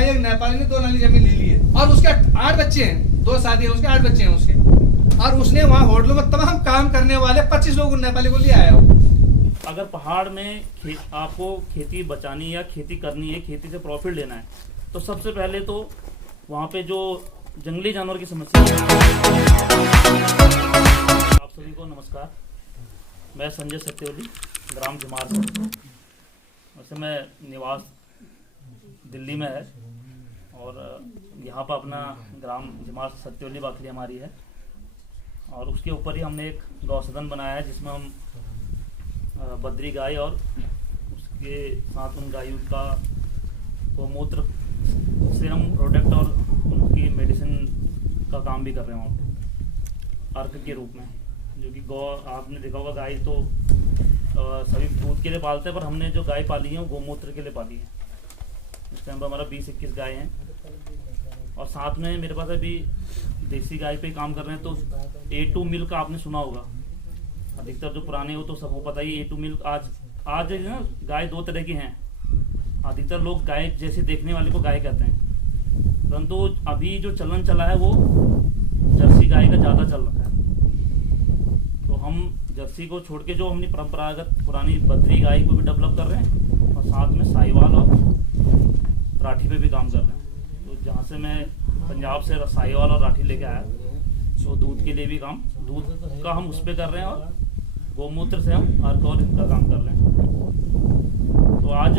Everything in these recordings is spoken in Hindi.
भाई एक नेपाली ने 2 नाली जमीन ले ली है और उसके 8 बच्चे हैं, 2 शादी है उसके, 8 बच्चे हैं उसके, और उसने वहाँ होटलों में तमाम काम करने वाले 25 लोग नेपाली को ले आया हो। अगर पहाड़ में आपको खेती बचानी या खेती करनी है, खेती से प्रॉफिट लेना है, तो सबसे पहले तो वहाँ पे जो जंगली जानवर की समस्या है। आप सभी को नमस्कार, मैं संजय सत्यवली, ग्राम झमार से। वैसे मैं निवास दिल्ली में है और यहाँ पर अपना ग्राम झमार सत्यवली बाखली हमारी है, और उसके ऊपर ही हमने एक गौसदन बनाया है जिसमें हम बद्री गाय और उसके साथ उन गायों का गौमूत्र से हम प्रोडक्ट और उनकी मेडिसिन का काम भी कर रहे हैं वहाँ पे अर्क के रूप में। जो कि गौ, आपने देखा होगा गाय तो सभी दूध के लिए पालते हैं, पर हमने जो गाय पाली है वो गौमूत्र के लिए पाली है। इस टाइम पर हमारा 20-21 गाय हैं, और साथ में मेरे पास अभी देसी गाय पे काम कर रहे हैं। तो A2 मिल्क आपने सुना होगा, अधिकतर जो पुराने हो तो सबको पता ही। A2 मिल्क आज ना गाय 2 तरह की हैं। अधिकतर लोग गाय जैसे देखने वाले को गाय कहते हैं, परंतु अभी जो चलन चला है वो जर्सी गाय का ज़्यादा चल रहा है। तो हम जर्सी को छोड़ के जो हमने परंपरागत पुरानी बद्री गाय को भी डेवलप कर रहे हैं, और साथ में साहिवाल और राठी पे भी काम कर रहे हैं। तो जहाँ से मैं पंजाब से साहिवाल और राठी लेके आया, तो दूध के लिए भी काम, दूध का हम उस पर कर रहे हैं, और गौमूत्र से हम अर्क और इनका काम कर रहे हैं। तो आज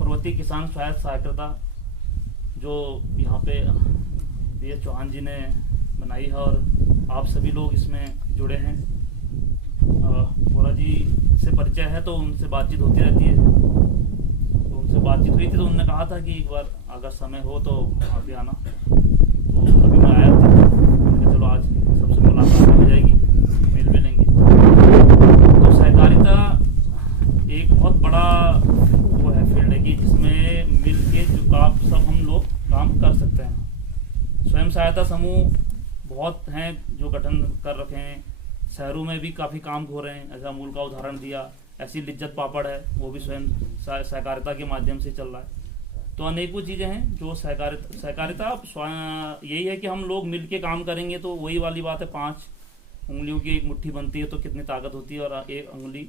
पर्वतीय किसान स्वायत्त सहकारिता जो यहाँ पे BS चौहान जी ने बनाई है, और आप सभी लोग इसमें जुड़े हैं। बोरा जी से परिचय है तो उनसे बातचीत होती रहती है। तो उनसे बातचीत हुई थी तो उन्होंने कहा था कि एक बार अगर समय हो तो आप भी आना। तो अभी मैं आया था, मैंने चलो आज सबसे मुलाकात हो जाएगी, मिल भी लेंगे। तो सहकारिता एक बहुत बड़ा वो है, फील्ड है कि जिसमें मिल के जो आप सब हम लोग काम कर सकते हैं। स्वयं सहायता समूह बहुत हैं जो गठन कर रखे हैं, शहरों में भी काफ़ी काम हो रहे हैं। ऐसा अमूल का उदाहरण दिया, ऐसी लिज्जत पापड़ है, वो भी स्वयं सहकारिता के माध्यम से चल रहा है। तो अनेकों चीज़ें हैं जो सहकारिता यही है कि हम लोग मिल के काम करेंगे तो वही वाली बात है, 5 उंगलियों की एक मुट्ठी बनती है तो कितनी ताकत होती है, और एक उंगली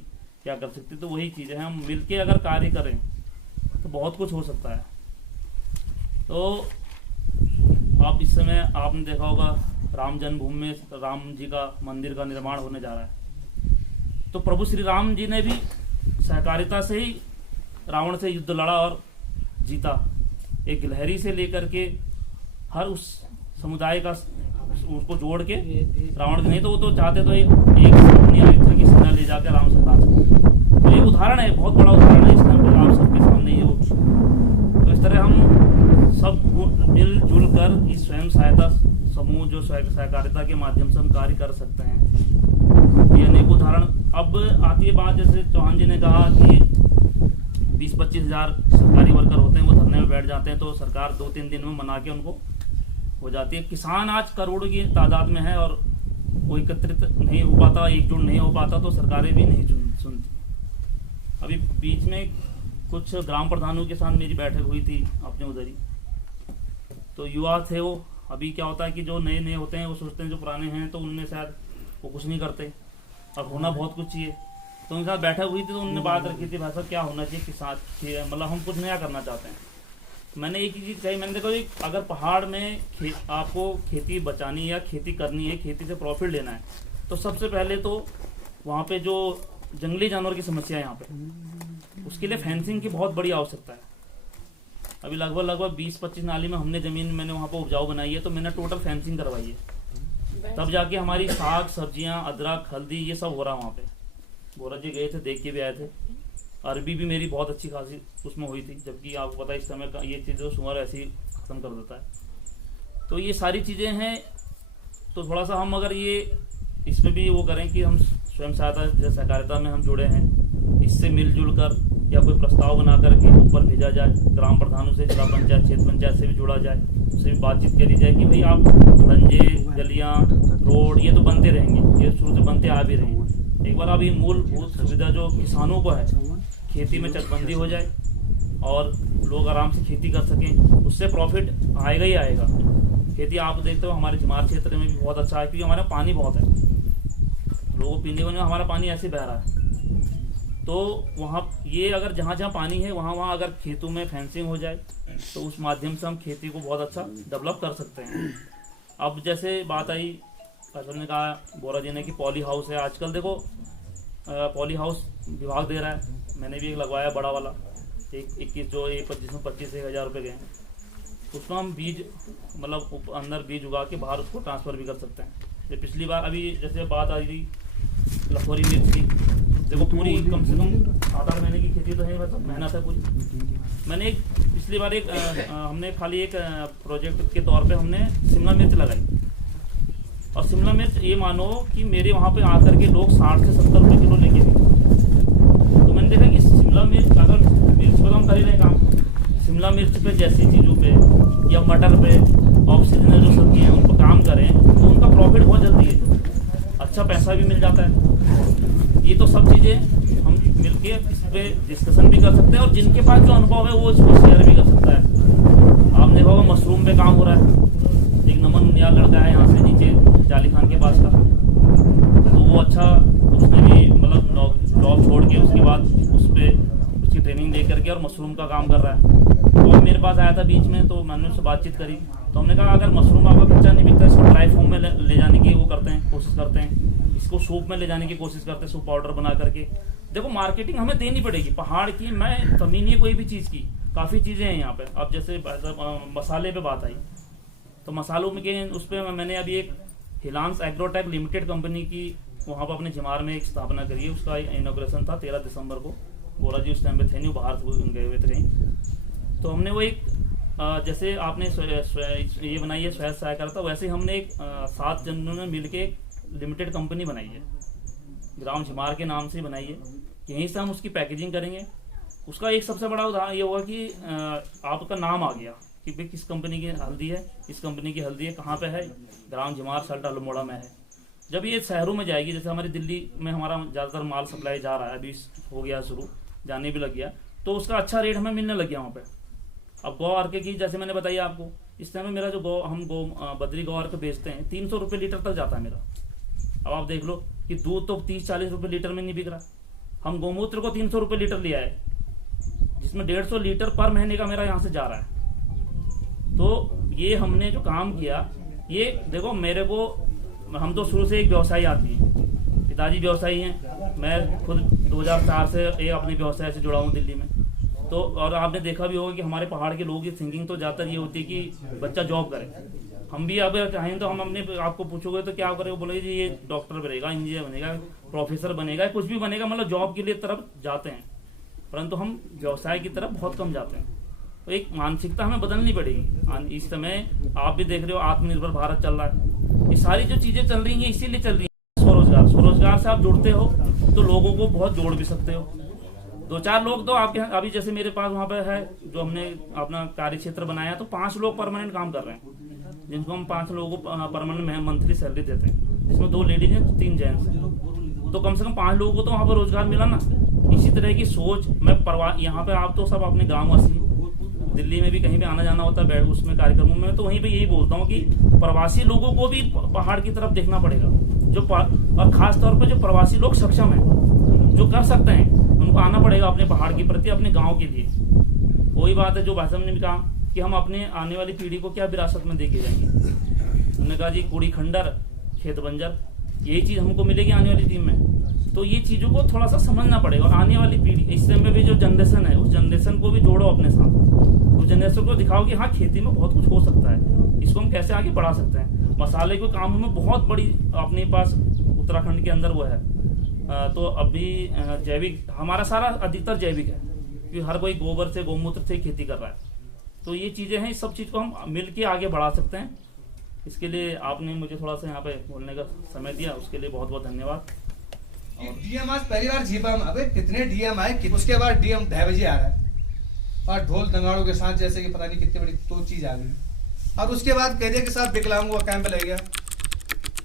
क्या कर सकती है। तो वही चीज़ है, हम मिल के अगर कार्य करें तो बहुत कुछ हो सकता है। तो आप इस समय आपने देखा होगा राम जन्मभूमि में राम जी का मंदिर का निर्माण होने जा रहा है। तो प्रभु श्री राम जी ने भी सहकारिता से ही रावण से युद्ध लड़ा और जीता। एक गिलहरी से लेकर के हर उस समुदाय का उसको जोड़ के रावण, नहीं तो वो तो चाहते तो एक अयोध्या की सेना ले जाकर राम से लड़ा। तो ये उदाहरण है, बहुत बड़ा उदाहरण है इस टाइम पर आप सबके सामने ये। तो इस तरह हम सब मिलजुल कर इस स्वयं सहायता समूह जो सहकारिता के माध्यम से हम कार्य कर सकते हैं, ये अनेक उदाहरण। अब आती है बात, जैसे चौहान जी ने कहा कि 20-25 हज़ार सरकारी वर्कर होते हैं, वो धरने में बैठ जाते हैं, तो सरकार 2-3 दिन में मना के उनको हो जाती है। किसान आज करोड़ों की तादाद में है और वो एकत्रित नहीं हो पाता, एकजुट नहीं हो पाता, तो सरकारें भी नहीं सुनती। अभी बीच में कुछ ग्राम प्रधानों के साथ मेरी बैठक हुई थी अपने उधर ही। तो युवा थे वो। अभी क्या होता है कि जो नए नए होते हैं वो सोचते हैं जो पुराने हैं तो उनमें शायद वो कुछ नहीं करते, और होना बहुत कुछ चाहिए। तो उनके साथ बैठक हुई थी तो उन्होंने बात रखी थी, भाई साहब क्या होना चाहिए कि साथ, मतलब हम कुछ नया करना चाहते हैं। मैंने एक ही चीज़ कही, मैंने देखो अगर पहाड़ में आपको खेती बचानी या खेती करनी है, खेती से प्रॉफिट लेना है, तो सबसे पहले तो वहाँ पे जो जंगली जानवर की समस्या है यहाँ पे, उसके लिए फेंसिंग की बहुत बड़ी आवश्यकता है। अभी लगभग 20-25 नाली में हमने ज़मीन मैंने वहाँ पर उपजाऊ बनाई है, तो मैंने टोटल फेंसिंग करवाई है, तब जाके हमारी साग सब्जियाँ, अदरक, हल्दी ये सब हो रहा है वहाँ पे। बोरा जी गए थे, देख के भी आए थे। अरबी भी मेरी बहुत अच्छी खासी उसमें हुई थी, जबकि आपको पता है इस समय का ये चीज़ सुअर ऐसे ही ख़त्म कर देता है। तो ये सारी चीज़ें हैं। तो थोड़ा सा हम अगर ये इसमें भी वो करें कि हम स्वयं सहायता सहकारिता में हम जुड़े हैं, इससे मिलजुल कर या कोई प्रस्ताव बना करके ऊपर भेजा जाए, ग्राम प्रधानों से, जिला पंचायत, क्षेत्र पंचायत से भी जुड़ा जाए, उससे भी बातचीत करी जाए कि भाई आप खंजे, गलियाँ, रोड ये तो बनते रहेंगे, ये शुरू से बनते आ भी रहे हैं। एक बार अब ये मूलभूत सुविधा जो किसानों को है, खेती में चकबंदी हो जाए, और लोग आराम से खेती कर सकें, उससे प्रॉफिट आएगा ही आएगा। खेती आप देखते हो हमारे जमार क्षेत्र में भी बहुत अच्छा है, क्योंकि हमारे पानी बहुत है, लोगों को पीने को नहीं, हमारा पानी ऐसे बह रहा है। तो वहाँ ये अगर जहाँ जहाँ पानी है वहाँ अगर खेतों में फेंसिंग हो जाए तो उस माध्यम से हम खेती को बहुत अच्छा डेवलप कर सकते हैं। अब जैसे बात आई, फैसल ने कहा बोरा जी ने कि पॉली हाउस है, आजकल देखो पॉली हाउस विभाग दे रहा है, मैंने भी एक लगवाया बड़ा वाला, एक 21 जो 25,000 रुपये गए, उसमें हम बीज मतलब अंदर बीज उगा के बाहर उसको ट्रांसफ़र भी कर सकते हैं। जैसे पिछली बार अभी जैसे बात आई थी लखोरी मिर्च की, देखो पूरी कम से कम 8 महीने की खेती तो है, मतलब मेहनत है पूरी। मैंने एक पिछली बार हमने खाली एक प्रोजेक्ट के तौर पे हमने शिमला मिर्च लगाई, और शिमला मिर्च ये मानो कि मेरे वहाँ पे आकर के लोग 60 से 70 रुपये किलो लेके गए। तो मैंने देखा कि शिमला मिर्च अगर मिर्च पर हम कर ही रहे काम, शिमला मिर्च पे जैसी चीज़ों पे या मटर पे ऑफ सीजनल जो सब्जी हैं उन पर काम करें तो उनका प्रॉफिट बहुत जल्दी है, अच्छा पैसा भी मिल जाता है। ये तो सब चीज़ें हम मिलके इस पे डिस्कशन भी कर सकते हैं, और जिनके पास जो अनुभव है वो इसको शेयर भी कर सकता है। आपने देखा होगा मशरूम पे काम हो रहा है, एक नमन उनियाल लड़का है यहाँ से नीचे जाली खान के पास का, तो वो अच्छा उसने भी मतलब जॉब छोड़ के उसके बाद उस पर उसकी ट्रेनिंग दे करके और मशरूम का काम कर रहा है। तो मेरे पास आया था बीच में, तो मैंने उससे बातचीत करी, तो हमने कहा अगर मशरूम आपका कच्चा नहीं बिकता, इसको ड्राई फॉर्म में ले जाने की वो करते हैं, कोशिश करते हैं, इसको सूप में ले जाने की कोशिश करते हैं, सूप पाउडर बना करके। देखो मार्केटिंग हमें देनी पड़ेगी, पहाड़ की मैं कमी नहीं है कोई भी चीज़ की, काफ़ी चीज़ें हैं यहाँ पे। अब जैसे मसाले पे बात आई, तो मसालों में के उस पर मैंने अभी एक हिलांस एग्रोटेक लिमिटेड कंपनी की वहाँ पर अपने जिमार में एक स्थापना करी है, उसका इनॉग्रेशन था 13 दिसंबर को। बोरा जी उस टाइम पे थे नहीं, बाहर गए हुए थे कहीं। तो हमने वो एक जैसे आपने ये बनाई है स्वयं सहायता, वैसे हमने एक 7 जनों ने मिल के लिमिटेड कंपनी बनाई है, ग्राम जिमार के नाम से बनाई है। यहीं से हम उसकी पैकेजिंग करेंगे। उसका एक सबसे बड़ा उदाहरण ये होगा कि आपका नाम आ गया कि भाई किस कंपनी की हल्दी है, इस कंपनी की हल्दी है, कहाँ पे है, ग्राम जिमार सल्ट अल्मोड़ा में है। जब ये शहरों में जाएगी, जैसे हमारी दिल्ली में हमारा ज़्यादातर माल सप्लाई जा रहा है, अभी हो गया शुरू, जाने भी लग गया, तो उसका अच्छा रेट हमें मिलने लग गया वहाँ पे। अब गौ अर्के की जैसे मैंने बताया आपको, इस टाइम में मेरा जो हम बद्री गौ अर्क बेचते हैं 300 रुपये लीटर तक जाता है मेरा। अब आप देख लो कि दूध तो 30-40 रुपये लीटर में नहीं बिक रहा, हम गौमूत्र को 300 रुपये लीटर लिया है, जिसमें 150 लीटर पर महीने का मेरा यहाँ से जा रहा है। तो ये हमने जो काम किया, ये देखो मेरे को, हम तो शुरू से एक व्यवसायी आदमी हैं, पिताजी व्यवसायी हैं, मैं खुद 2004 से एक अपने व्यवसाय से जुड़ा हूँ दिल्ली में। तो और आपने देखा भी होगा कि हमारे पहाड़ के लोगों की थिंकिंग तो ज़्यादातर ये होती है कि बच्चा जॉब करे। हम भी अगर चाहें तो हम अपने आपको पूछोगे तो क्या करेगा, बोलेंगे जी ये डॉक्टर बनेगा, इंजीनियर बनेगा, प्रोफेसर बनेगा, कुछ भी बनेगा, मतलब जॉब के लिए तरफ जाते हैं, परंतु हम व्यवसाय की तरफ बहुत कम जाते हैं। तो एक मानसिकता हमें बदलनी पड़ेगी। इस समय आप भी देख रहे हो आत्मनिर्भर भारत चल रहा है, ये सारी जो चीज़ें चल रही हैं इसीलिए चल रही हैं। स्वरोजगार से आप जुड़ते हो तो लोगों को बहुत जोड़ भी सकते हो। 2-4 लोग तो आपके अभी जैसे मेरे पास वहाँ पे है, जो हमने अपना कार्य क्षेत्र बनाया, तो 5 लोग परमानेंट काम कर रहे हैं, जिनको हम 5 लोगों को परमानेंट मंथली सैलरी देते हैं, जिसमें 2 लेडीज हैं, 3 जेंट्स हैं। तो कम से कम 5 लोगों को तो वहाँ पर रोजगार मिला ना। इसी तरह की सोच मैं यहाँ पे आप तो सब अपने ग्रामवासी, दिल्ली में भी कहीं भी आना जाना होता है बैठ उसमें कार्यक्रमों में, तो वहीं पे यही बोलता हूँ कि प्रवासी लोगों को भी पहाड़ की तरफ देखना पड़ेगा, और खास तौर पर जो प्रवासी लोग सक्षम हैं, जो कर सकते हैं, उनको आना पड़ेगा अपने पहाड़ के प्रति, अपने गांव के लिए। वही बात है जो भाषा ने भी कहा कि हम अपने आने वाली पीढ़ी को क्या विरासत में दे के जाएंगे। उन्होंने कहा जी कूड़ी खंडर खेत बंजर, यही चीज़ हमको मिलेगी आने वाली टीम में। तो ये चीज़ों को थोड़ा सा समझना पड़ेगा, और आने वाली पीढ़ी, इस समय भी जो जनरेशन है, उस जनरेशन को भी जोड़ो अपने साथ, उस जनरेशन को दिखाओ कि हाँ खेती में बहुत कुछ हो सकता है, इसको हम कैसे आगे बढ़ा सकते हैं। मसाले के काम में बहुत बड़ी अपने पास उत्तराखंड के अंदर वो है, तो अभी जैविक हमारा सारा अधिकतर जैविक है, क्योंकि हर कोई गोबर से गौमूत्र से खेती कर रहा है। तो ये चीज़ें हैं, इस सब चीज़ को हम मिल के आगे बढ़ा सकते हैं। इसके लिए आपने मुझे थोड़ा सा यहाँ पे बोलने का समय दिया, उसके लिए बहुत बहुत धन्यवाद। डीएम आज पहली बार जीपा में, अबे कितने डीएम आए, उसके बाद डीएम 2 बजे आ रहा है, और ढोल दंगाड़ों के साथ जैसे कि पता नहीं कितनी बड़ी तो चीज आ गई। और उसके बाद कह दिया कि साहब विकलांगों का कैंप लग गया,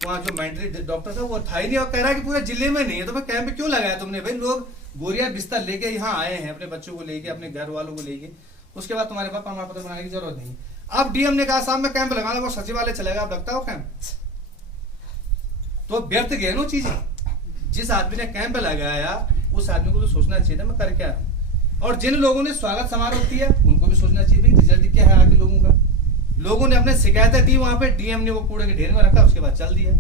वहाँ जो मेंटली डॉक्टर था वो था ही नहीं, और कह रहा है कि पूरे जिले में नहीं है, तो मैं कैंप क्यों लगाया तुमने भाई, लोग बोरिया बिस्तर लेके यहाँ आए हैं अपने बच्चों को लेके, अपने घर वालों को लेके, उसके बाद तुम्हारे पास प्रमाण पत्र बनाने की जरूरत नहीं। अब डीएम ने कहा साहब मैं कैंप लगाऊंगा, वो सचिवालय चलेगा, अब लगता हो कैंप? तो व्यर्थ गए नो चीजें। जिस आदमी ने कैंप लगाया उस आदमी को तो सोचना चाहिए था मैं कर क्या रहा हूं। और जिन लोगों ने स्वागत समारोह किया उनको भी सोचना चाहिए भाई रिजल्ट क्या है आगे लोगों का। लोगों ने अपने शिकायतें दी वहां पे, डीएम ने वो कूड़े के ढेर में रखा, उसके बाद चल दिया।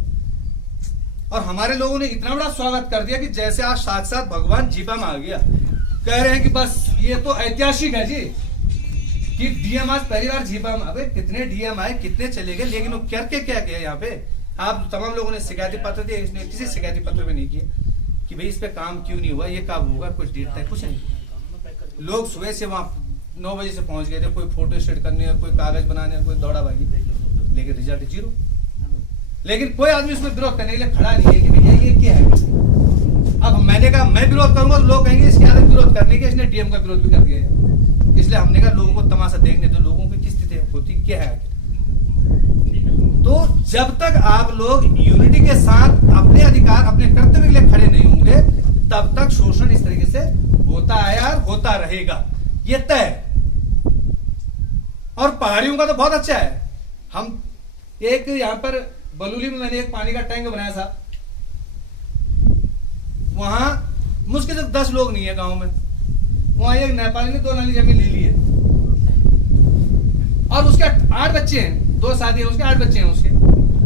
और हमारे लोगों ने इतना बड़ा स्वागत कर दिया कि जैसे आज साक्षात भगवान जीपम आ गया। कह रहे हैं कि बस ये तो ऐतिहासिक है जी कि डीएम आज पहली बार जीपम। अबे कितने डीएम आए, कितने चले गए, लेकिन वो करके क्या किया यहाँ पे? आप तमाम लोगों ने शिकायती पत्र दिए, इसने किसी शिकायती पत्र में नहीं किया कि भाई इस पे काम क्यों नहीं हुआ, ये कब होगा, कुछ डेट तक कुछ नहीं। लोग सुबह से वहां 9 बजे से पहुंच गए थे, कोई फोटो स्टेट करने और कोई कागज बनाने और कोई दौड़ा भागी, लेकिन रिजल्ट जीरो। लेकिन कोई आदमी उसमें विरोध करने के लिए खड़ा नहीं है कि भैया ये क्या है। अब मैंने कहा मैं विरोध करूंगा तो लोग कहेंगे इसके आदमी विरोध करने के, इसने डीएम का विरोध भी कर दिया है। इसलिए हमने कहा लोगों को तमाशा देखने दो, लोगों की किस स्थिति होती क्या है। तो जब तक आप लोग यूनिटी के साथ अपने अधिकार अपने कर्तव्य के लिए खड़े नहीं होंगे तब तक शोषण इस तरीके से होता है और होता रहेगा, ये तय है। और पहाड़ियों का तो बहुत अच्छा है। हम एक यहाँ पर बलूली में मैंने एक पानी का टैंक बनाया था, वहां मुश्किल से 10 लोग नहीं है गांव में। वहां एक नेपाली ने 2 नाली जमीन ले ली है और उसके 8 बच्चे हैं, 2 शादी है उसके, 8 बच्चे हैं उसके।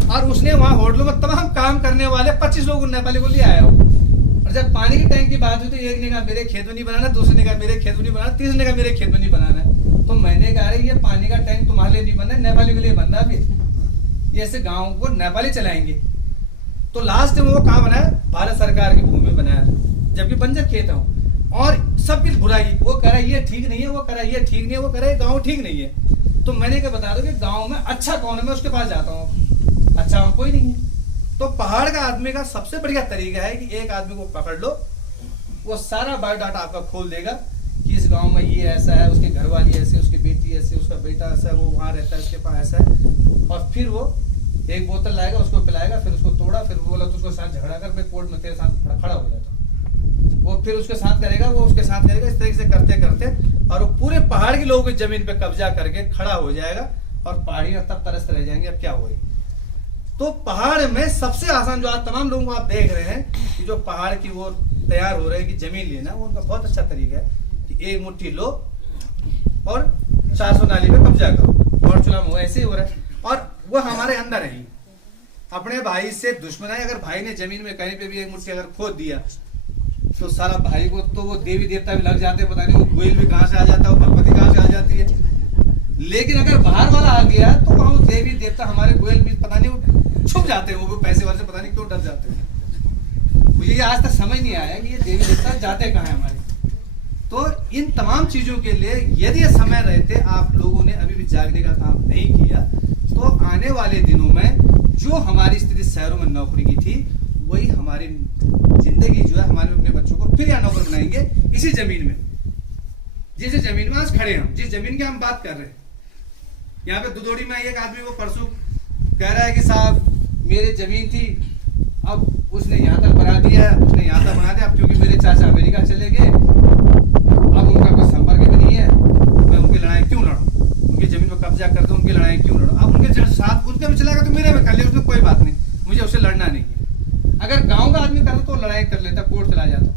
और उसने वहां होटलों में तमाम काम करने वाले 25 लोग नेपाली को ले आया। और जब पानी की टैंक की बात हुई तो एक ने कहा मेरे खेत में नहीं बनाना, दूसरे ने कहा मेरे खेत में नहीं बनाना, तीसरे ने कहा मेरे खेत में नहीं बनाना है। तो मैंने कहा ये पानी का टैंक तुम्हारे लिए नहीं बनना है, नेपाली के लिए बनना है। फिर ये ऐसे गाँव को नेपाली चलाएंगे। तो लास्ट में वो कहाँ बनाया? भारत सरकार की भूमि में बनाया, जबकि बंजर खेत है। और सबकी बुराई, वो कह रहा है ये ठीक नहीं है, वो कह रहा है ये ठीक नहीं है, वो कह रहा है गाँव ठीक नहीं है। तो मैंने क्या बता दो कि गाँव में अच्छा कौन है, मैं उसके पास जाता हूँ, अच्छा कोई नहीं है। तो पहाड़ का आदमी का सबसे बढ़िया तरीका है कि एक आदमी को पकड़ लो, वो सारा बायोडाटा आपका खोल देगा कि इस गांव में ये ऐसा है, उसके घरवाली ऐसे, उसकी बेटी ऐसे, उसका बेटा ऐसा है, वो वहां रहता है, उसके पास ऐसा है। और फिर वो एक बोतल लाएगा, उसको पिलाएगा, फिर उसको तोड़ा, फिर बोला तो उसके साथ झगड़ा कर, मैं कोर्ट में तेरे साथ खड़ा हो जाता। वो फिर उसके साथ करेगा, वो उसके साथ करेगा, इस तरीके से करते करते और वो पूरे पहाड़ के लोगों की जमीन पे कब्जा करके खड़ा हो जाएगा और पहाड़ियां तब तरस रह जाएंगे। अब क्या होगी? तो पहाड़ में सबसे आसान जो आज तमाम लोगों को आप देख रहे हैं कि जो पहाड़ की वो तैयार हो रहे हैं कि जमीन लेना, वो उनका बहुत अच्छा तरीका है कि एक मुट्ठी लो और 400 नाली पे कब्जा करो। और चुनाव हो ऐसे ही हो रहा है। और वो हमारे अंदर है, अपने भाई से दुश्मन है। अगर भाई ने जमीन में कहीं पे भी एक मुट्ठी अगर खोद दिया तो सारा भाई को तो वो देवी देवता भी लग जाते हैं, पता नहीं वो गोयल भी कहां से आ जाता है, वो भगवती कहां से आ जाती है। लेकिन अगर बाहर वाला आ गया तो वहां वो देवी देवता हमारे गोयल भी पता नहीं छुप जाते हैं, वो पैसे वाले से पता नहीं क्यों डर जाते हैं। मुझे ये आज तक समझ नहीं आया कि ये देवी देवता जाते कहाँ हैं हमारे। तो इन तमाम चीजों के लिए यदि समय रहते आप लोगों ने अभी भी जागने का काम नहीं किया तो आने वाले दिनों में जो हमारी स्थिति शहरों में नौकरी की थी वही हमारी जिंदगी जो है, हमारे अपने बच्चों को फिर यहाँ नौकर बनाएंगे इसी जमीन में, जिस जमीन में आज खड़े हम, जिस जमीन की हम बात कर रहे हैं। यहाँ पे दुदोड़ी में एक आदमी को परसों कह रहा है कि साहब मेरी जमीन थी, अब उसने यहाँ तक बना दिया है, उसने यहाँ तक बना दिया, अब क्योंकि मेरे चाचा अमेरिका चले गए, अब उनका कोई संपर्क भी नहीं है, मैं उनकी लड़ाई क्यों लड़ूं, उनकी जमीन पर कब्जा कर दूं, उनकी लड़ाई क्यों लड़ूं। अब उनके साथ उनके में चला गया तो मेरे में कर लिया, उसमें कोई बात नहीं, मुझे उससे लड़ना नहीं है। अगर गांव का आदमी करता तो लड़ाई कर लेता, कोर्ट चला जाता।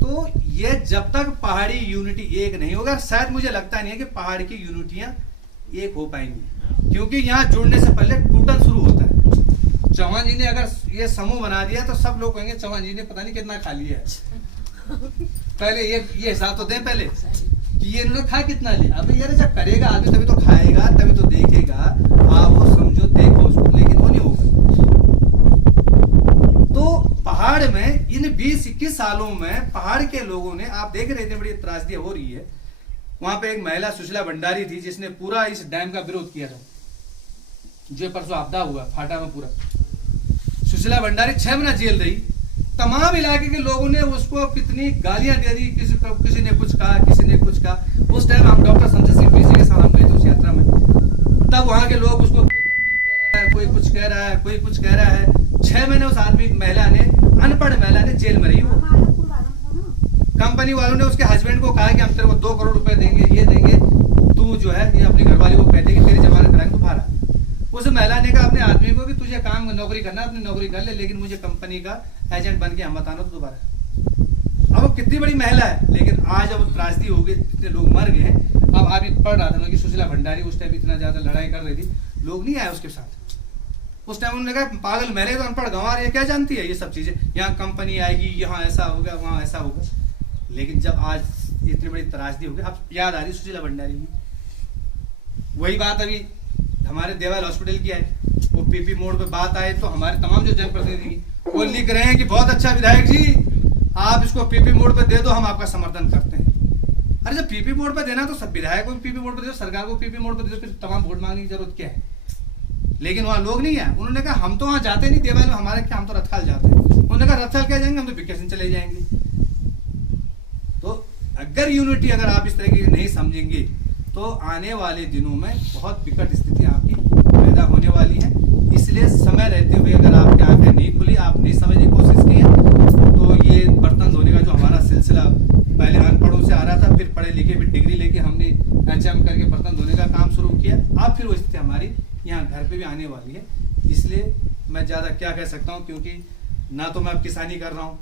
तो ये जब तक पहाड़ी यूनिटी एक नहीं होगा, शायद मुझे लगता नहीं है कि पहाड़ की यूनिटियां एक हो पाएंगी, क्योंकि यहाँ जुड़ने से पहले टूटल शुरू होता है। चौहान जी ने अगर ये समूह बना दिया तो सब लोग कहेंगे चौहान जी ने पता नहीं कितना खा लिया है। पहले ये हिसाब तो दें पहले कि ये इन्होंने खा कितना लिया। अभी यार जब करेगा आदमी तभी तो खाएगा, तभी तो देखेगा, आप वो समझो देखो उसको, लेकिन वो नहीं होगा। तो पहाड़ में इन 20-21 सालों में पहाड़ के लोगों ने, आप देख रहे थे बड़ी त्रासदियां हो रही है। वहां पे एक महिला सुशीला भंडारी थी जिसने पूरा इस डैम का विरोध किया था, जो परसों आपदा हुआ फाटा में। पूरा सुशीला भंडारी 6 महीना जेल रही। तमाम इलाके के लोगों ने उसको कितनी गालियां दे दी, किसी ने कुछ कहा, किसी ने कुछ कहा। उस टाइम हम डॉक्टर संजय सिंह पीसी के साथ हम गए थे उस यात्रा में, तब वहां के लोग उसको कोई कुछ कह रहा है, कोई कुछ कह रहा है। 6 महीने उस आदमी महिला ने, अनपढ़ महिला ने जेल में रही। वो कंपनी वालों ने उसके हस्बैंड को कहा कि हम तेरे को 2 करोड़ रुपए देंगे, ये देंगे, तू जो है ये अपनी घरवाली को कह दे कि तेरी जमानत कराएंगे तो बाहर आ। उस महिला ने कहा अपने आदमी को कि तुझे काम नौकरी करना है, अपनी नौकरी कर ले, लेकिन मुझे कंपनी का एजेंट बन के हम बताना तो दोबारा। अब वो कितनी बड़ी महिला है, लेकिन आज अब त्रासदी हो गई, इतने लोग मर गए। अब अभी पढ़ रहा था कि सुशीला भंडारी उस टाइम इतना ज्यादा लड़ाई कर रही थी, लोग नहीं आए उसके साथ। उस टाइम उन्होंने कहा पागल मेरे तो अनपढ़ गंवार, ये क्या जानती है ये सब चीजें, यहाँ कंपनी आएगी, यहाँ ऐसा होगा, वहाँ ऐसा होगा। लेकिन जब आज इतनी बड़ी त्रासदी हो गई, अब याद आ रही सुशीला भंडारी की। वही बात अभी हमारे देवाल हॉस्पिटल की है, वो पीपी मोड़ पे बात आए तो हमारे तमाम जो जनप्रतिनिधि वो लिख रहे हैं कि बहुत अच्छा विधायक जी, आप इसको पीपी मोड़ पे दे दो, हम आपका समर्थन करते हैं। अरे जब पीपी मोड़ पे देना तो सब विधायक को पीपी मोड़ पे दे दो, सरकार को पीपी मोड़ पे दे दो, फिर तमाम वोट मांगने की जरूरत क्या है। लेकिन वहाँ लोग नहीं है, उन्होंने कहा हम तो वहाँ जाते नहीं देवाल में, हमारे क्या, हम तो रथखाल जाते हैं। उन्होंने कहा रथखाल क्या जाएंगे, हम तो वेकेशन चले जाएंगे। तो अगर यूनिटी अगर आप इस तरह की नहीं समझेंगे तो आने वाले दिनों में बहुत विकट स्थिति आपकी पैदा होने वाली है। इसलिए समय रहते हुए अगर आपकी आंखें नहीं खुली, आप नहीं समझने की कोशिश की है, तो ये बर्तन धोने का जो हमारा सिलसिला पहले अनपढ़ों से आ रहा था, फिर पढ़े लिखे, फिर डिग्री लेके हमने HM करके बर्तन धोने का काम शुरू किया। अब फिर वो स्थिति हमारी यहाँ घर पे भी आने वाली है। इसलिए मैं ज़्यादा क्या कह सकता हूँ, क्योंकि ना तो मैं अब किसानी कर रहा हूँ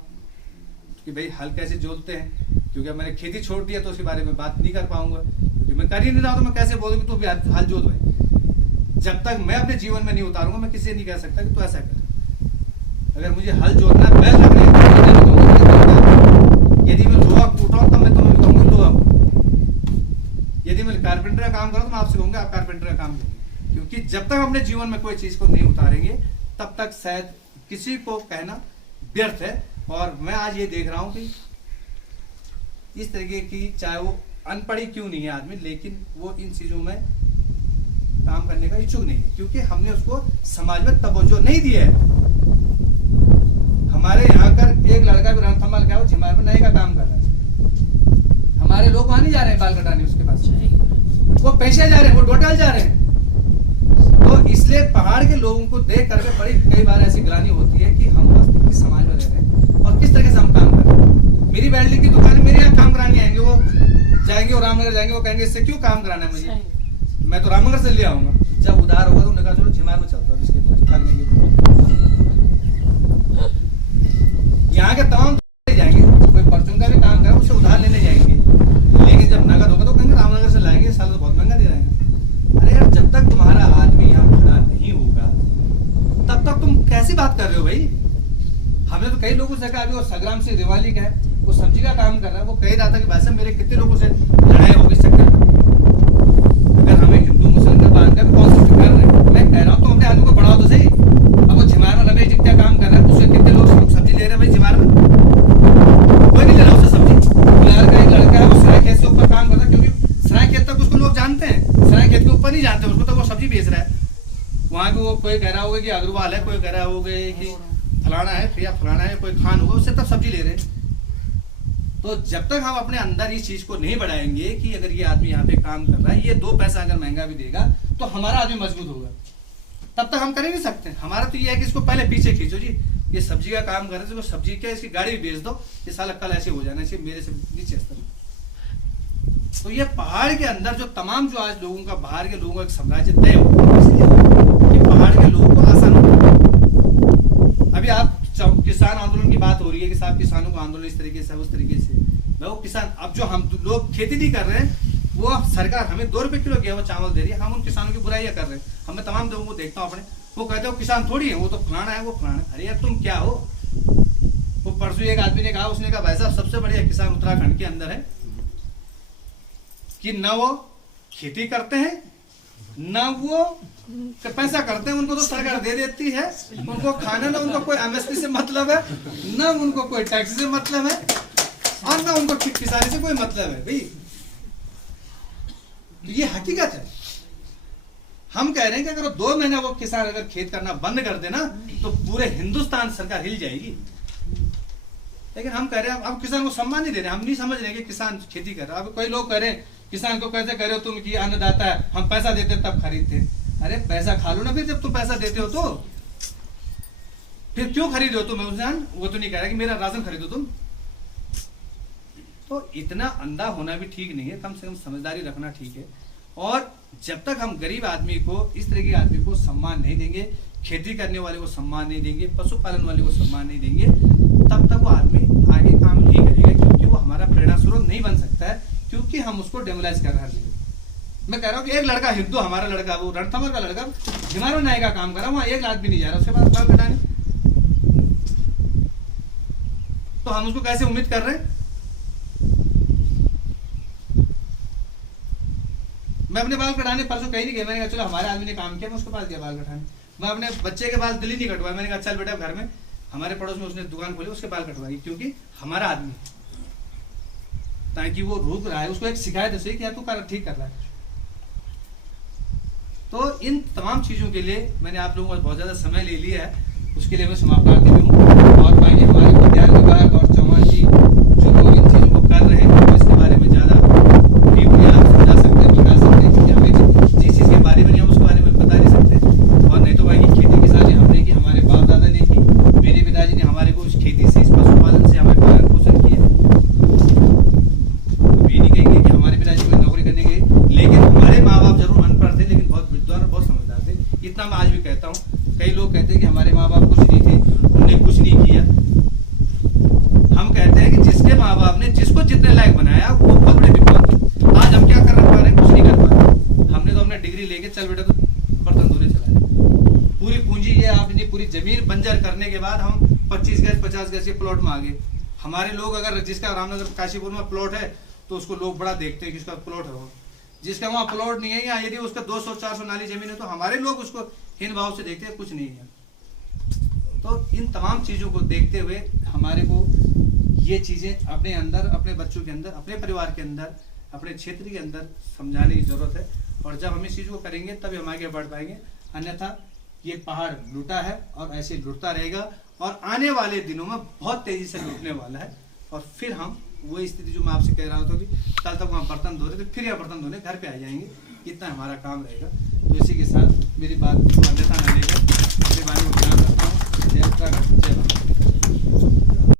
कि भाई हल कैसे जोतते हैं, क्योंकि मैंने खेती छोड़ दिया तो उसके बारे में बात नहीं कर पाऊंगा, क्योंकि मैं कर ही नहीं रहा तो मैं कैसे बोलूँ कि तू भी हल जोत भाई। जब तक मैं अपने जीवन में नहीं उतारूंगा, मैं किसी से नहीं कह सकता कि तू ऐसा कर। अगर मुझे हल जोतना मैं लगने, यदि मैं लोहा कूट रहा हूँ तब मैं तुम्हें भी कहूँगा लोहा कूट। यदि मैं कारपेंटर का काम कर रहा हूँ तो मैं आपसे कहूँगा आप कारपेंटर का काम करें। क्योंकि जब तक अपने जीवन में कोई चीज को नहीं उतारेंगे तब तक शायद किसी को कहना व्यर्थ है। और मैं आज ये देख रहा हूं कि इस तरीके की, चाहे वो अनपढ़ी क्यों नहीं है आदमी, लेकिन वो इन चीजों में काम करने का इच्छुक नहीं है, क्योंकि हमने उसको समाज में तवज्जो नहीं दिया है। हमारे यहाँ कर एक लड़का भी रणथंभा लगा, वो झिमार में नए का काम कर रहा है। हमारे लोग वहां नहीं जा रहे हैं बाल कटाने उसके पास, वो पैसे जा रहे हैं, वो डोटाल जा रहे हैं। तो इसलिए पहाड़ के लोगों को देख करके बड़ी कई बार ऐसी ग्लानि होती है कि हम वास्तविक किस समाज में रह रहे हैं और किस तरीके से हम काम कर रहे हैं। मेरी वेल्डिंग की दुकान, मेरे यहाँ काम कराने आएंगे, वो जाएंगे और रामनगर जाएंगे, वो कहेंगे इससे क्यों काम कराना है मुझे, मैं तो रामनगर से ले आऊंगा। जब उधार होगा तो उन्होंने कहा चलो झिमार में चलता हूँ इसके पास ठगने के लिए। यहाँ के तमाम जाएंगे, कोई परचून का भी काम करा उससे उधार लेने जाएंगे, लेकिन जब नगद होगा तो कहेंगे रामनगर से लाएंगे, साल तो बहुत महंगा दे रहे हैं। अरे यार, जब तक तुम्हारा आदमी यहाँ खड़ा नहीं होगा तब तक तुम कैसी बात कर रहे हो भाई। हमने तो कई लोगों से कहा, अभी वो संग्राम सिंह रिवाली का है, वो सब्जी का काम कर रहा है, वो कह रहा था कि भाई साहब मेरे कितने लोगों से लड़ाई होगी इस चक्कर में। अगर हमें हिंदू मुसलमान बांध कर कौन सी कर रहे हैं, मैं कह रहा हूँ तुम अपने आदमी को बढ़ाओ तो सही। अब वो झिमार में रमेश जी क्या काम कर रहा है, उससे कितने लोग सब्जी ले रहे हैं भाई झिमार में, कोई नहीं ले रहा उससे सब्जी। बिहार का एक लड़का है, वो सराय खेत से ऊपर काम कर रहा है, क्योंकि सराय खेत तक उसको लोग जानते हैं, सराय खेत के ऊपर नहीं जानते उसको, तो वो सब्जी बेच रहा है। वहाँ के वो कोई कह रहा होगा कि अग्रवाल है, कोई कह रहा होगा कि फलाना है या फलाना है, कोई खान होगा, उससे तब सब्जी ले रहे हैं। तो जब तक हम अपने अंदर इस चीज को नहीं बढ़ाएंगे कि अगर ये आदमी यहाँ पे काम कर रहा है, ये 2 पैसा अगर महंगा भी देगा तो हमारा आदमी मजबूत होगा, तब तक हम कर ही नहीं सकते। हमारा तो ये है कि इसको पहले पीछे खींचो जी, ये सब्जी का काम कर रहे थे, सब्जी क्या इसकी गाड़ी भी बेच दो, ये साला कल ऐसे हो जाना चाहिए मेरे से नीचे स्तर। तो ये पहाड़ के अंदर जो तमाम जो आज लोगों का, बाहर के लोगों का एक साम्राज्य तय होगा, इसलिए पहाड़ के लोगों को आसान होगा। अभी आप किसान आंदोलन की बात हो रही है कि साहब किसानों का आंदोलन इस तरीके से उस तरीके से, मैं वो किसान, अब जो हम लोग खेती नहीं कर रहे हैं, वो अब सरकार हमें 2 रुपए किलो गेहूं चावल दे रही है, हम उन किसानों की बुराइयां कर रहे हैं। हमें तमाम लोगों को देखता हूँ अपने, वो कहते हो किसान थोड़ी है, वो तो फलाना है, वो फलाना है। अरे यार तुम क्या हो। वो परसों एक आदमी ने कहा, उसने कहा भाई साहब सबसे बढ़िया किसान उत्तराखंड के अंदर है कि न वो खेती करते हैं न वो पैसा करते हैं, उनको तो सरकार दे देती है, उनको खाना ना उनको कोई MSP से मतलब है, न उनको कोई टैक्स से मतलब है, और न उनको किसानी से कोई मतलब है भाई। ये हकीकत है। हम कह रहे हैं कि अगर 2 महीना वो किसान अगर खेत करना बंद कर देना तो पूरे हिंदुस्तान सरकार हिल जाएगी। लेकिन हम कह रहे हैं अब किसान को सम्मान नहीं दे रहे, हम नहीं समझ रहे कि किसान खेती कर रहा है। अब कोई लोग कह रहे हैं किसान को कैसे कह रहे हो तुम कि अन्नदाता है, हम पैसा देते तब खरीदते। अरे पैसा खा लो ना फिर, जब तुम पैसा देते हो तो फिर क्यों खरीदो तुम उस? वो तो नहीं कह रहा कि मेरा राशन खरीदो तुम। तो इतना अंधा होना भी ठीक नहीं है, कम से कम समझदारी रखना ठीक है। और जब तक हम गरीब आदमी को, इस तरह के आदमी को सम्मान नहीं देंगे, खेती करने वाले को सम्मान नहीं देंगे, पशुपालन वाले को सम्मान नहीं देंगे, तब तक वो आदमी आगे काम नहीं करेगा, क्योंकि वो हमारा प्रेरणा स्रोत नहीं बन सकता है, क्योंकि हम उसको डेमोलाइज कर रहे हैं। मैं कह रहा हूँ कि एक लड़का हिंदू, हमारा लड़का, वो रणथंभौर का लड़का झिमारो नाई का काम कर रहा, वहाँ एक लाख भी नहीं जा रहा, उसके बाद बाल कटाने, तो हम उसको कैसे उम्मीद कर रहे हैं? मैं अपने बाल कटाने परसों कहीं नहीं गया, मैंने कहा चलो हमारे आदमी ने काम किया, मैं उसके पास गया बाल कटाने। मैं अपने बच्चे के बाल दिल्ली नहीं कटवाया, मैंने कहा चल बेटा घर में हमारे पड़ोस में उसने दुकान खोली, उसके बाल कटवाई, क्योंकि हमारा आदमी, ताकि वो रुक रहा है, उसको एक शिकायत है कि यार तू कर ठीक कर रहा है। तो इन तमाम चीजों के लिए मैंने आप लोगों को बहुत ज्यादा समय ले लिया है, उसके लिए मैं समाप्तार्थी भी हूँ। और भाई हमारे उद्यान विभाग और चौहान जी जो लोग इन चीजों को कर रहे हैं, तो इसके बारे में ज्यादा डीपली आप समझा सकते हैं, बता सकते हैं, क्योंकि हमें जिस चीज के बारे में नहीं, हम उसके बारे में बता नहीं सकते। और नहीं तो भाई खेती किसानी हमने की, हमारे बाप दादा ने की, मेरे पिताजी ने हमारे को इस खेती से, इस पशुपालन से हमारे पालन पोषण किया। ये नहीं कहेंगे कि हमारे पिताजी कोई नौकरी करने गए, लेकिन हमारे माँ बाप जरूर अनपढ़ थे, लेकिन बहुत विद्वान और बहुत समझदार थे। इतना मैं आज भी कहता हूँ। कई लोग कहते हैं कि हमारे माँ बाप कुछ नहीं थे, उन्होंने कुछ नहीं किया। हम कहते हैं कि जिसके माँ बाप ने जिसको जितने लायक बनाया वो बहुत बड़े विद्वान थे। आज हम क्या कर पा रहे हैं? कुछ नहीं कर पा रहे। हमने तो अपने डिग्री लेके चल बेटा तो बर्तन धोने चला है। पूरी पूंजी ये आपने पूरी जमीन बंजर करने के बाद हम 25 गज 50 गज के प्लॉट में आ गए। हमारे लोग अगर जिसका रामनगर काशीपुर में प्लॉट है तो उसको लोग बड़ा देखते हैं कि उसका प्लॉट है। वो जिसका वहाँ प्लॉट नहीं है, या यदि उसका 200-400 नाली जमीन है तो हमारे लोग उसको हीन भाव से देखते हैं, कुछ नहीं है। तो इन तमाम चीजों को देखते हुए हमारे को ये चीजें अपने अंदर, अपने बच्चों के अंदर, अपने परिवार के अंदर, अपने क्षेत्र के अंदर समझाने की जरूरत है। और जब हम इस चीज को करेंगे तभी हम आगे बढ़ पाएंगे, अन्यथा ये पहाड़ लूटा है और ऐसे लुटता रहेगा और आने वाले दिनों में बहुत तेजी से लूटने वाला है। और फिर हम वो स्थिति जो मैं आपसे कह रहा था कि कल तक वहाँ बर्तन धो रहे थे, फिर यहाँ बर्तन धोने घर पे आ जाएंगे, इतना हमारा काम रहेगा। तो इसी के साथ